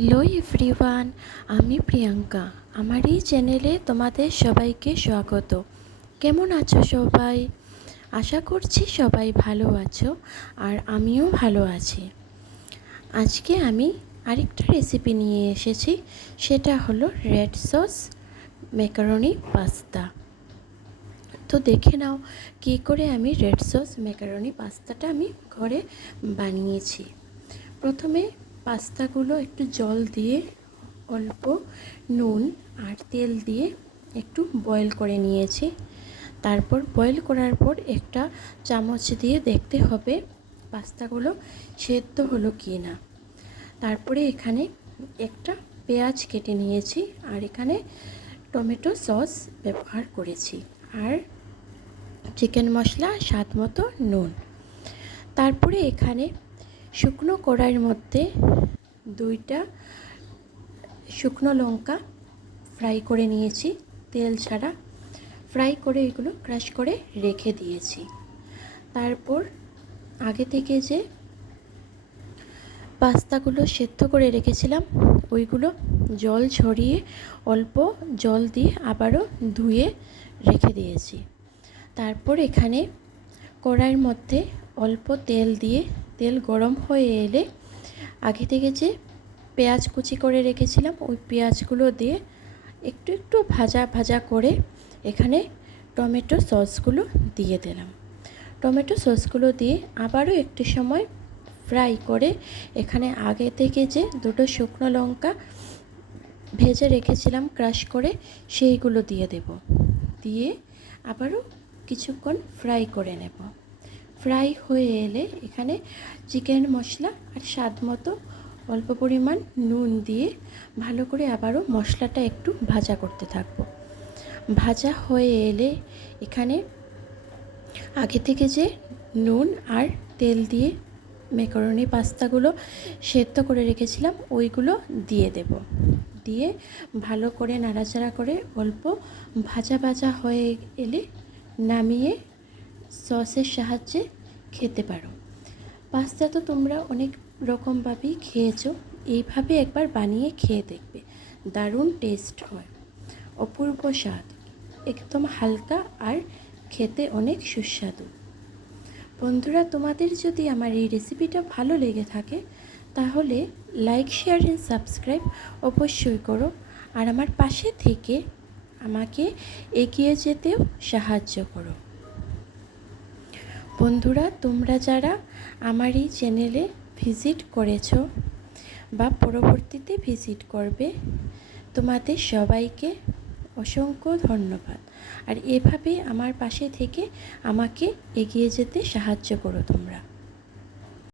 Hello everyone আমি প্রিয়াঙ্কা। আমার এই চ্যানেলে তোমাদের সবাইকে স্বাগত। কেমন আছো সবাই? আশা করছি সবাই ভালো আছো আর আমিও ভালো আছি। আজকে আমি আরেকটা রেসিপি নিয়ে এসেছি, সেটা হলো রেড সস ম্যাকারনি পাস্তা তো দেখে নাও, কী করে আমি রেড সস ম্যাকারনি পাস্তাটা আমি ঘরে বানিয়েছি। প্রথমে পাস্তাগুলো একটু জল দিয়ে, অল্প নুন আর তেল দিয়ে একটু বয়েল করে নিয়েছি। তারপর বয়েল করার পর একটা চামচ দিয়ে দেখতে হবে পাস্তাগুলো সেদ্ধ হলো কি না তারপরে এখানে একটা পেঁয়াজ কেটে নিয়েছি আর এখানে টমেটো সস ব্যবহার করেছি আর চিকেন মশলা, স্বাদ মতো নুন। তারপরে এখানে শুকনো কড়াইয়ের মধ্যে দুইটা শুকনো লঙ্কা ফ্রাই করে নিয়েছি, তেল ছাড়া। ফ্রাই করে এগুলো ক্রাশ করে রেখে দিয়েছি। তারপর আগে থেকে যে পাস্তাগুলো সেদ্ধ করে রেখেছিলাম, ওইগুলো জল ছড়িয়ে অল্প জল দিয়ে আবারও ধুয়ে রেখে দিয়েছি। তারপর এখানে কড়াইয়ের মধ্যে অল্প তেল দিয়ে তেল গরম হয়ে এলে আগে থেকে যে পেঁয়াজ কুচি করে রেখেছিলাম, ওই পেঁয়াজগুলো দিয়ে একটু একটু ভাজা ভাজা করে এখানে টমেটো সসগুলো দিয়ে দিলাম। টমেটো সসগুলো দিয়ে আবারও একটু সময় ফ্রাই করে এখানে আগে থেকে যে দুটো শুকনো লঙ্কা ভেজে রেখেছিলাম ক্রাশ করে, সেইগুলো দিয়ে দেব। দিয়ে আবারও কিছুক্ষণ ফ্রাই করে নেব। ফ্রাই হয়ে এলে এখানে চিকেন মশলা আর স্বাদ মতো অল্প পরিমাণ নুন দিয়ে ভালো করে আবারও মশলাটা একটু ভাজা করতে থাকব। ভাজা হয়ে এলে এখানে আগে থেকে যে নুন আর তেল দিয়ে মেকরনি পাস্তাগুলো সেদ্ধ করে রেখেছিলাম, ওইগুলো দিয়ে দেব। দিয়ে ভালো করে নাড়াচাড়া করে অল্প ভাজা ভাজা হয়ে এলে নামিয়ে সসের সাহায্যে খেতে পারো। পাস্তা তো তোমরা অনেক রকমভাবেই খেয়েছো, এইভাবে একবার বানিয়ে খেয়ে দেখবে। দারুণ টেস্ট হয়। অপূর্ব স্বাদ। একদম হালকা আর খেতে অনেক সুস্বাদু। বন্ধুরা, তোমাদের যদি আমার এই রেসিপিটা ভালো লেগে থাকে, তাহলে লাইক শেয়ার অ্যান্ড সাবস্ক্রাইব অবশ্যই করো। আর আমার পাশে থেকে আমাকে এগিয়ে যেতেও সাহায্য করো। বন্ধুরা, তোমরা যারা আমার এই চ্যানেলে ভিজিট করেছ বা পরবর্তীতে ভিজিট করবে, তোমাদের সবাইকে অসংখ্য ধন্যবাদ। আর এভাবে আমার পাশে থেকে আমাকে এগিয়ে যেতে সাহায্য করো তোমরা।